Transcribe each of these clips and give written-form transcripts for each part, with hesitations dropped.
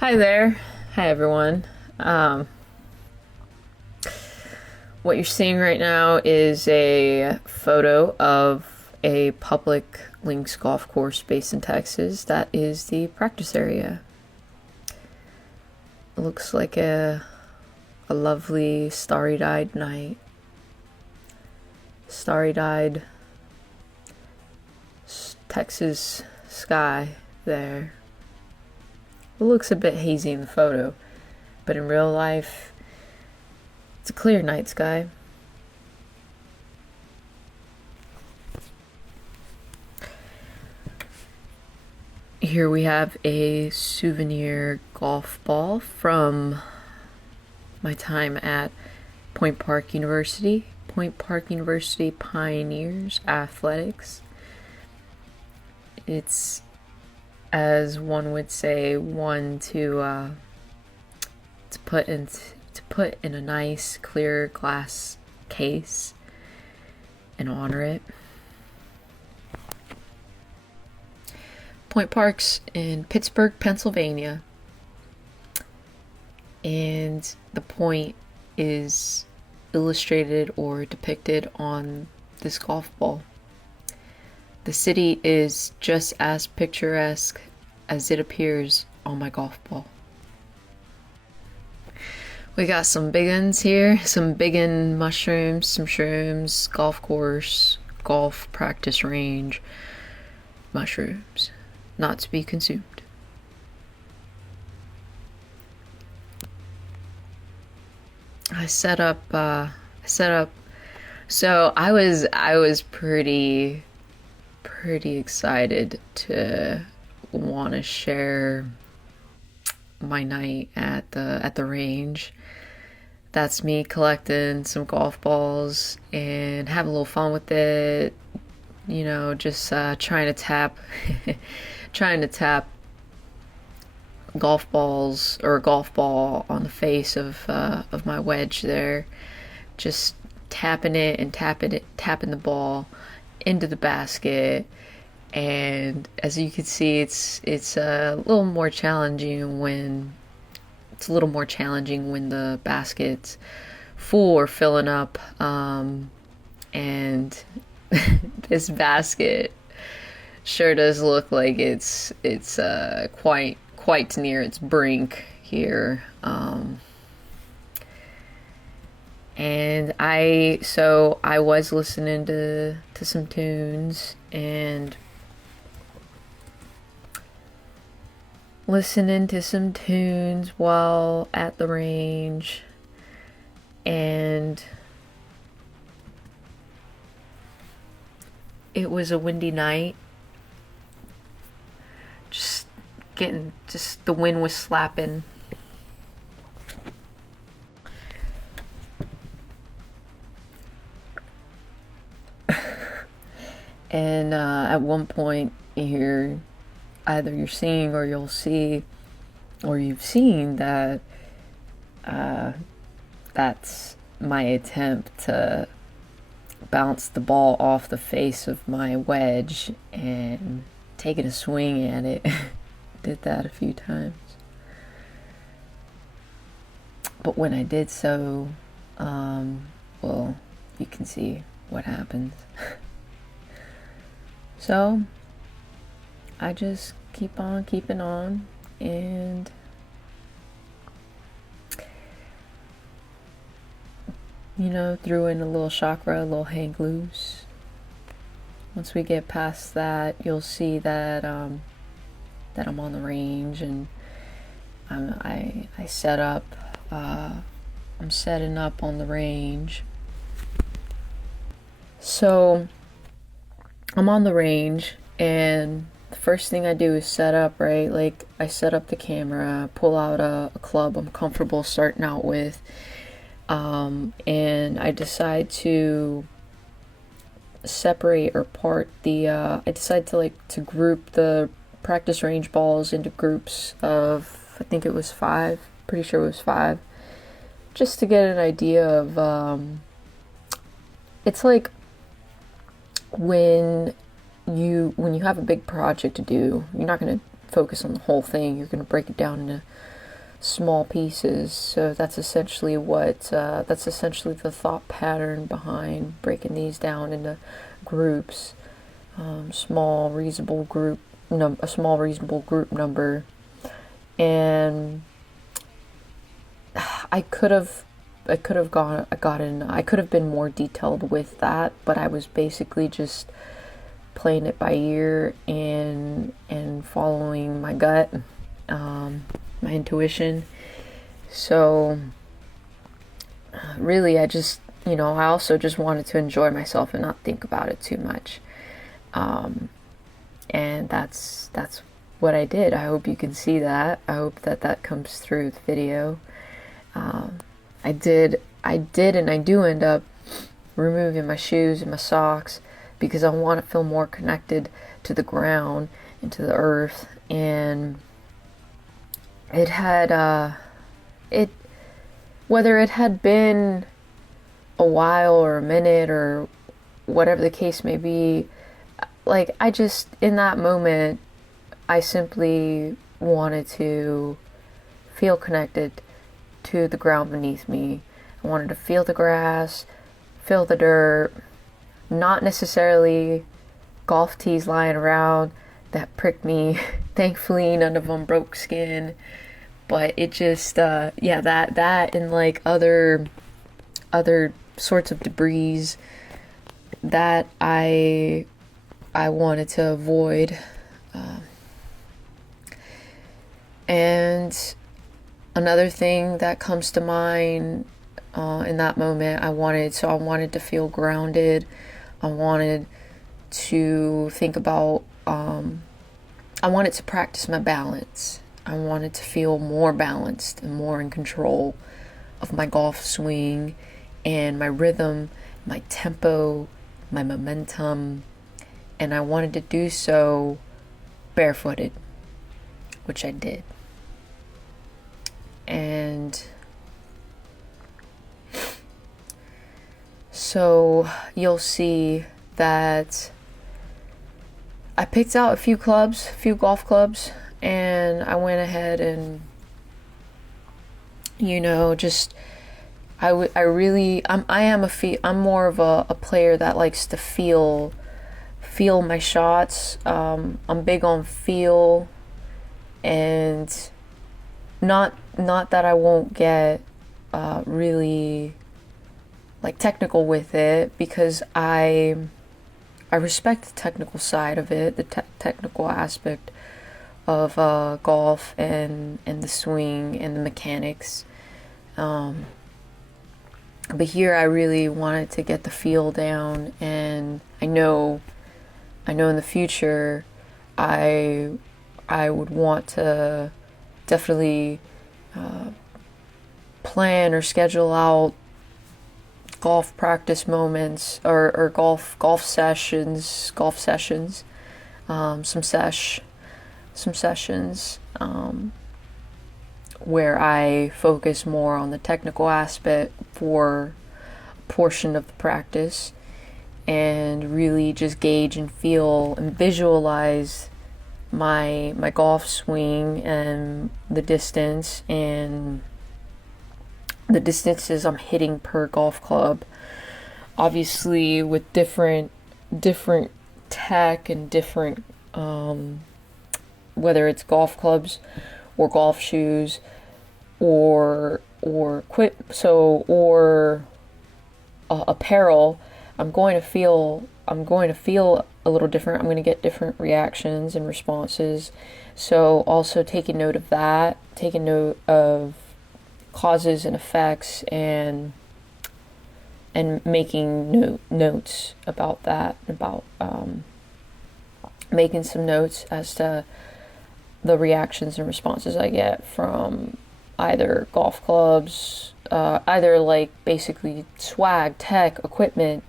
Hi there. Hi everyone. Um, what you're seeing right now is a photo of a public links golf course based in Texas. That is the practice area. It looks like a lovely starry-eyed night. Starry-eyed Texas sky there. It looks a bit hazy in the photo, but in real life, it's a clear night sky. Here we have a souvenir golf ball from my time at Point Park University. Point Park University pioneers athletics. It's, as one would say, one to put in a nice clear glass case and honor it. Point Park's in Pittsburgh, Pennsylvania, and the point is illustrated or depicted on this golf ball. The city is just as picturesque as it appears on my golf ball. We got some big uns here, some big un mushrooms, some shrooms, golf course, golf practice range, mushrooms, not to be consumed. I set up. So I was pretty excited to want to share my night at the range. That's me collecting some golf balls and having a little fun with it. You know, just trying to tap golf balls or a golf ball on the face of my wedge there. Just tapping it and tapping the ball into the basket. And as you can see, it's a little more challenging when the basket's full or filling up. And this basket sure does look like it's quite near its brink here. And I was listening to some tunes and while at the range, and it was a windy night. Just the wind was slapping. And at one point here, either you're seeing or you'll see, or you've seen that that's my attempt to bounce the ball off the face of my wedge and taking a swing at it. Did that a few times. But when I did so, well, you can see what happens. So I just keep on keeping on and threw in a little chakra, a little hang loose. Once we get past that, you'll see that that I'm on the range and I set up. I'm setting up on the range. So I'm on the range, and the first thing I do is set up, right? Like, I set up the camera, pull out a club I'm comfortable starting out with, and I decide to separate or part I decide to group the practice range balls into groups of, I think it was 5, pretty sure it was 5, just to get an idea of, it's like when you have a big project to do, you're not going to focus on the whole thing. You're going to break it down into small pieces. So that's essentially the thought pattern behind breaking these down into groups. A small reasonable group number. And I could have been more detailed with that, but I was basically just playing it by ear and following my gut, my intuition. So really, I also just wanted to enjoy myself and not think about it too much. And that's what I did. I hope you can see that. I hope that comes through the video. I did, and I do end up removing my shoes and my socks because I want to feel more connected to the ground and to the earth. And it had, whether it had been a while or a minute or whatever the case may be, like, in that moment, I simply wanted to feel connected to the ground beneath me. I wanted to feel the grass, feel the dirt, not necessarily golf tees lying around that pricked me. Thankfully, none of them broke skin, but it just, that and like other sorts of debris that I wanted to avoid. And another thing that comes to mind in that moment, I wanted to feel grounded. I wanted to think about, I wanted to practice my balance. I wanted to feel more balanced and more in control of my golf swing and my rhythm, my tempo, my momentum. And I wanted to do so barefooted, which I did. And so you'll see that I picked out a few golf clubs, and I went ahead and, I'm more of a player that likes to feel my shots. I'm big on feel, and not that I won't get really like technical with it, because I respect the technical side of it, the technical aspect of golf and the swing and the mechanics. But here I really wanted to get the feel down, and I know in the future I would want to definitely plan or schedule out golf practice moments or golf sessions, some sessions where I focus more on the technical aspect for a portion of the practice, and really just gauge and feel and visualize my golf swing and the distance and the distances I'm hitting per golf club. Obviously with different tech and different whether it's golf clubs or golf shoes or apparel, I'm going to feel a little different. I'm going to get different reactions and responses. So also taking note of that, taking note of causes and effects, and making notes about that, about making some notes as to the reactions and responses I get from either golf clubs, either like basically swag, tech, equipment,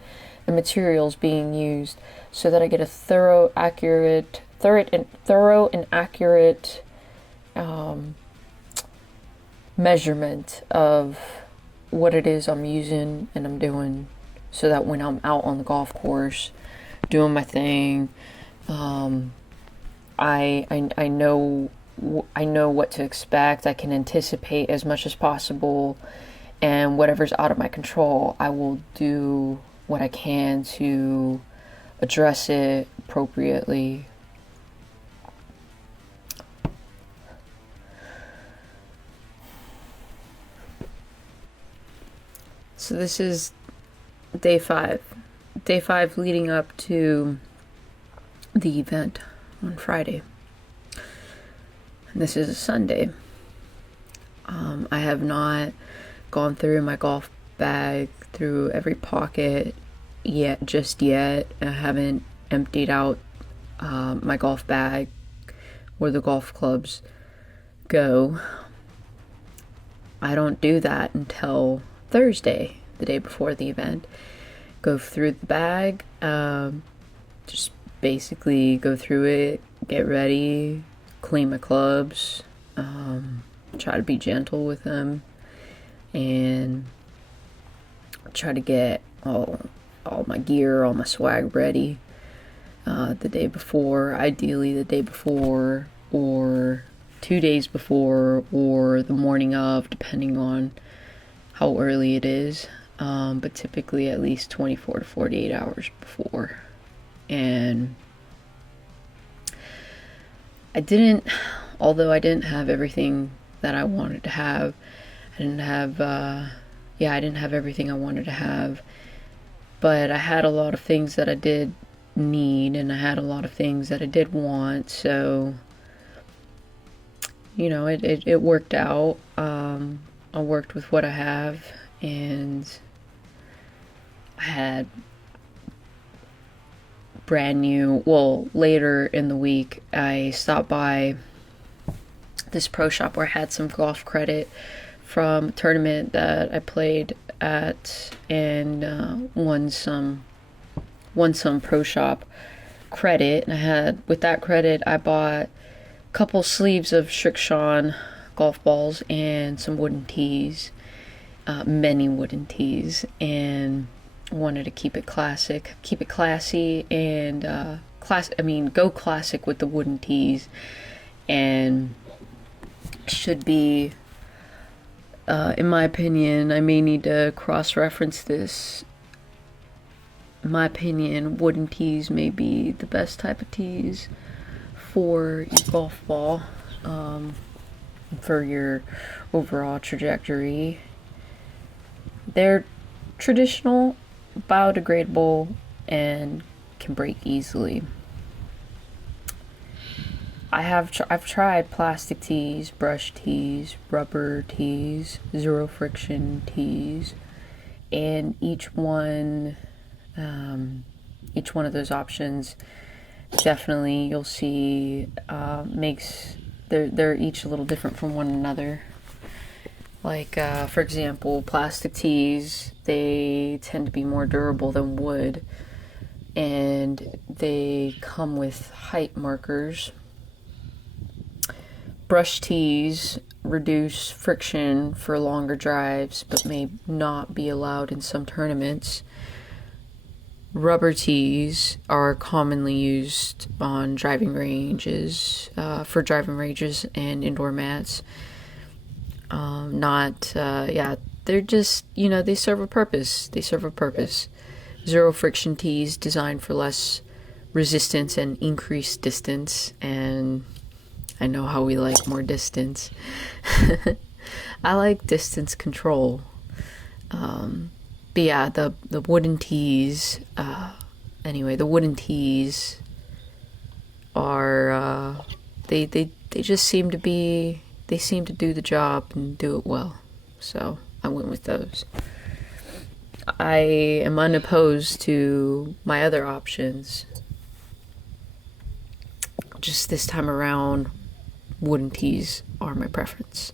and materials being used, so that I get a thorough and accurate measurement of what it is I'm using and I'm doing, so that when I'm out on the golf course doing my thing, I know what to expect. I can anticipate as much as possible, and whatever's out of my control, I will do what I can to address it appropriately. So this is day 5. Day 5 leading up to the event on Friday. And this is a Sunday. I have not gone through my golf bag, through every pocket just yet. I haven't emptied out my golf bag where the golf clubs go. I don't do that until Thursday, the day before the event. Go through the bag, just basically go through it, get ready, clean my clubs, try to be gentle with them, and try to get all my gear, all my swag ready the day before, ideally the day before, or 2 days before, or the morning of, depending on how early it is, but typically at least 24 to 48 hours before. And although I didn't have everything that I wanted to have, I didn't have everything I wanted to have, but I had a lot of things that I did need, and I had a lot of things that I did want, so it worked out. I worked with what I have, and I had later in the week, I stopped by this pro shop where I had some golf credit from a tournament that I played at, and won some pro shop credit. And with that credit, I bought a couple sleeves of Srixon golf balls and some wooden tees, many wooden tees, and wanted to keep it classy, and go classic with the wooden tees, and should be, in my opinion, I may need to cross-reference this. In my opinion, wooden tees may be the best type of tees for your golf ball, for your overall trajectory. They're traditional, biodegradable, and can break easily. I've tried plastic tees, brush tees, rubber tees, zero friction tees, and each one of those options, definitely you'll see, they're each a little different from one another. Like, for example, plastic tees, they tend to be more durable than wood, and they come with height markers. Brush tees reduce friction for longer drives, but may not be allowed in some tournaments. Rubber tees are commonly used on driving ranges, for driving ranges and indoor mats. They're just, they serve a purpose. Zero friction tees designed for less resistance and increased distance, and I know how we like more distance. I like distance control. But yeah, the wooden tees, the wooden tees are, they just seem to do the job and do it well. So I went with those. I am unopposed to my other options. Just this time around, wooden tees are my preference.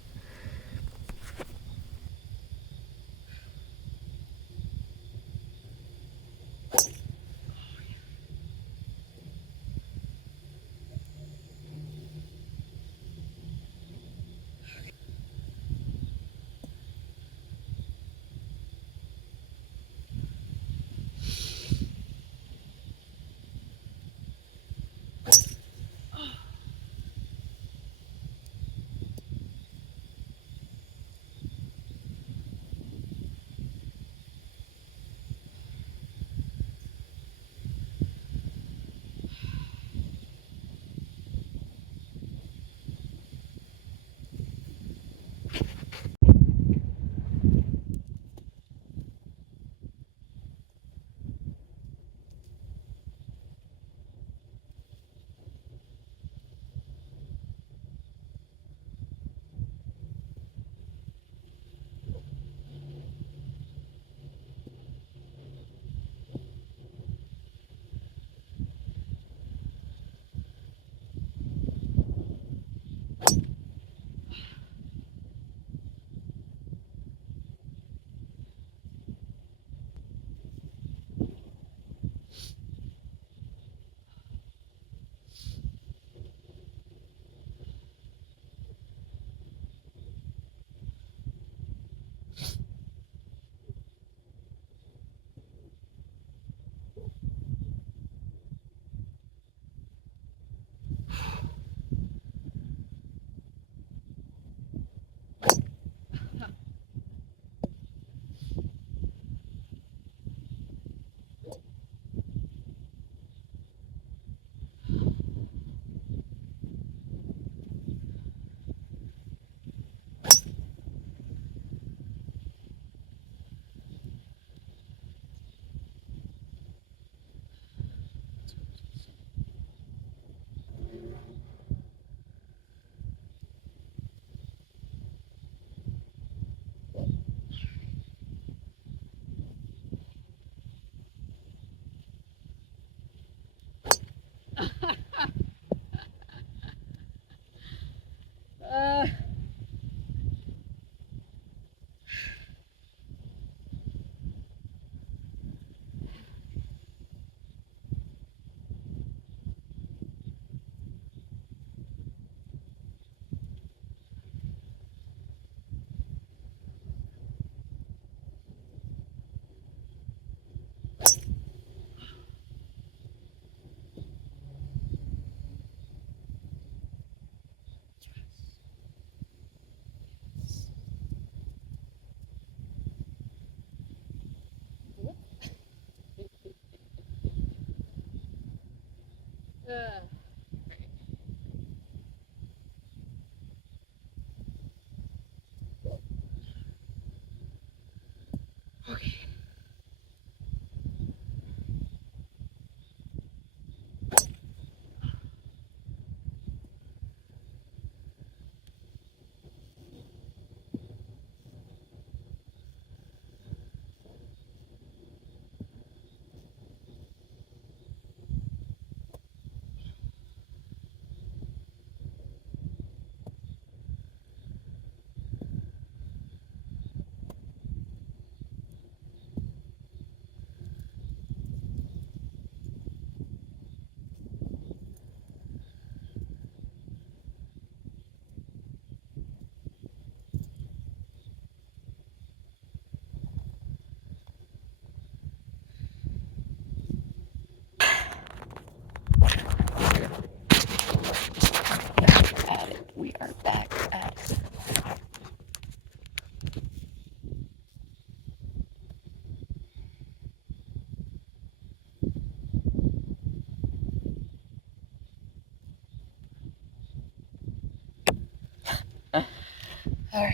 Alright.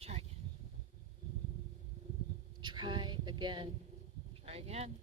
Try again. Try again. Try again.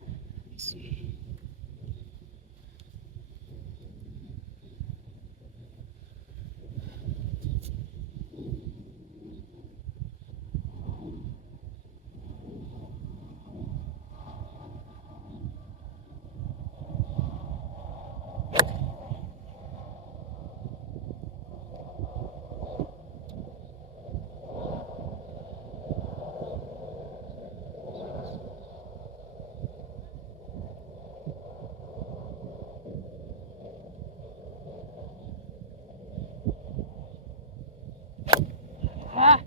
Let me see. Ah!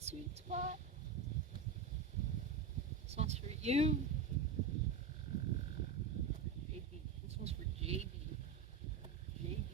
Sweet spot. This one's for you. JB. This one's for JB. JB.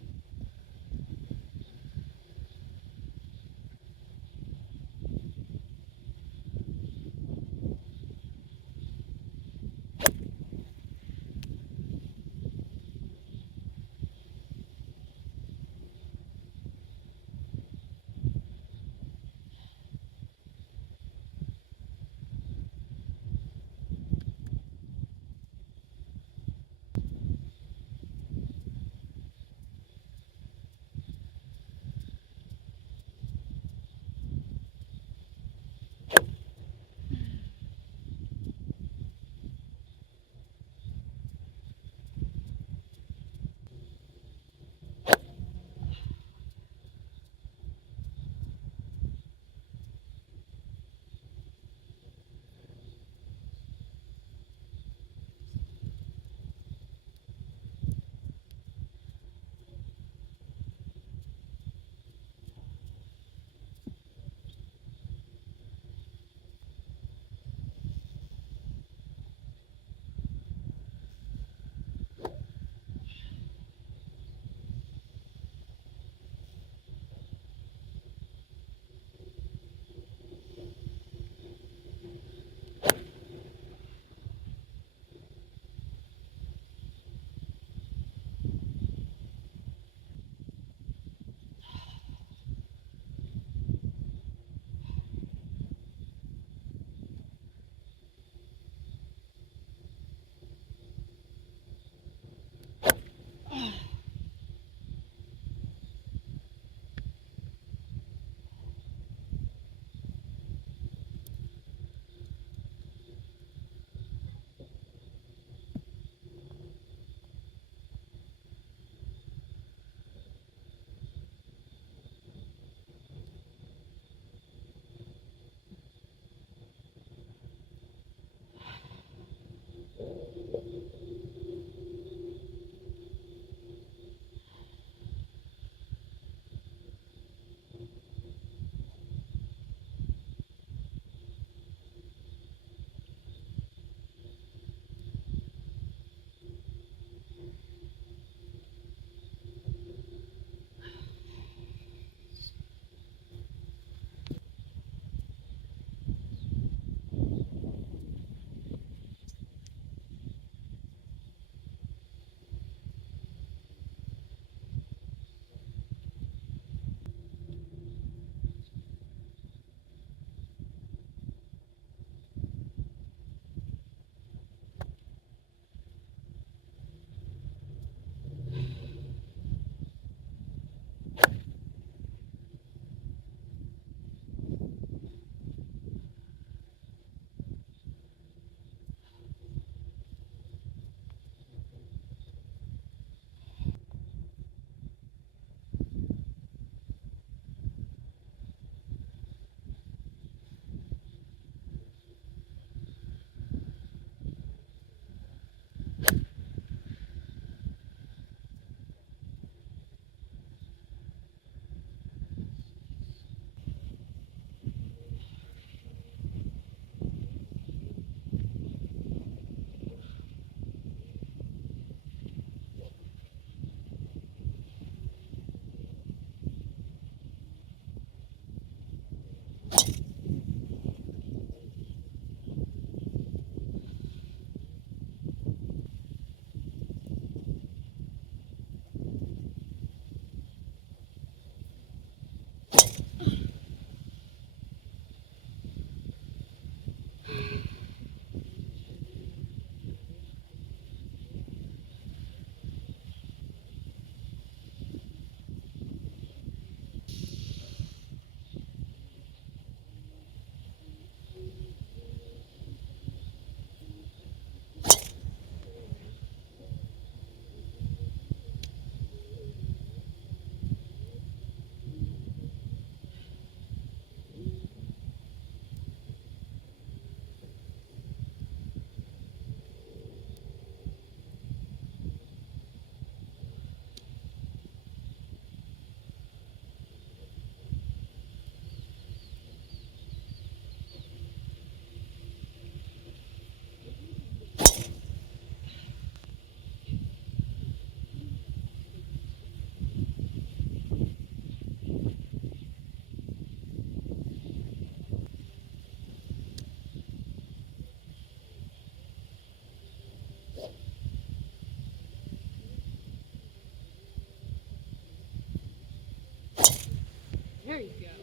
There you go.